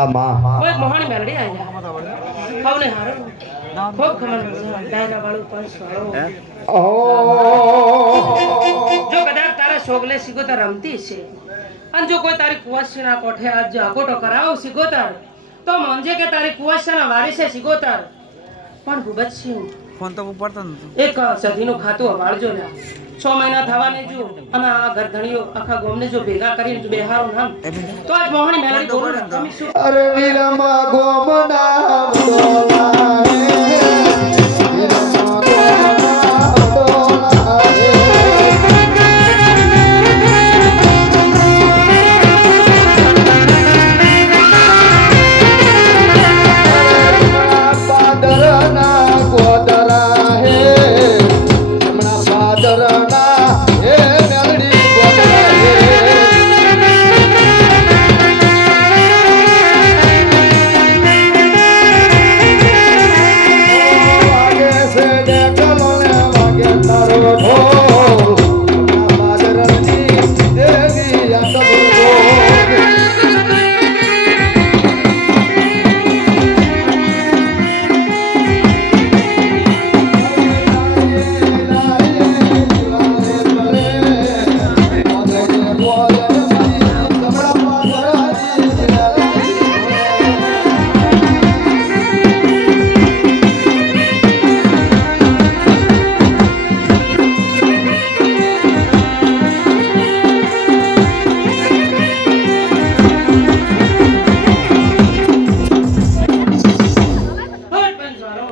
આ માં ઓય મોહણી મેલડી આયા ખાવને હારો ખૂબ ખમણ ડાયરા વાળું પંચ વાળો ઓ જો કદાચ તારા શોગલે સિગોતર રમતી છે અને જો કોઈ તારી કુવાસીના કોઠે આજ જાગોટો કરાવો સિગોતર તો મંજે કે તારી કુવાસીના વારીસે સિગોતર પણ ભૂબતસિંહ ફોન તો ઉપાડતો નતો. એક સદીનું ખાતું અવાળજો ને 6 મહિના થવાને જો અને આ ગરધણીઓ આખા ગામને જો ભેગા કરીને બેહારો નામ તો આજ મોહણી મેલડી બોલો ને તમે શું અરે વીરમા ગોમના બોલાવે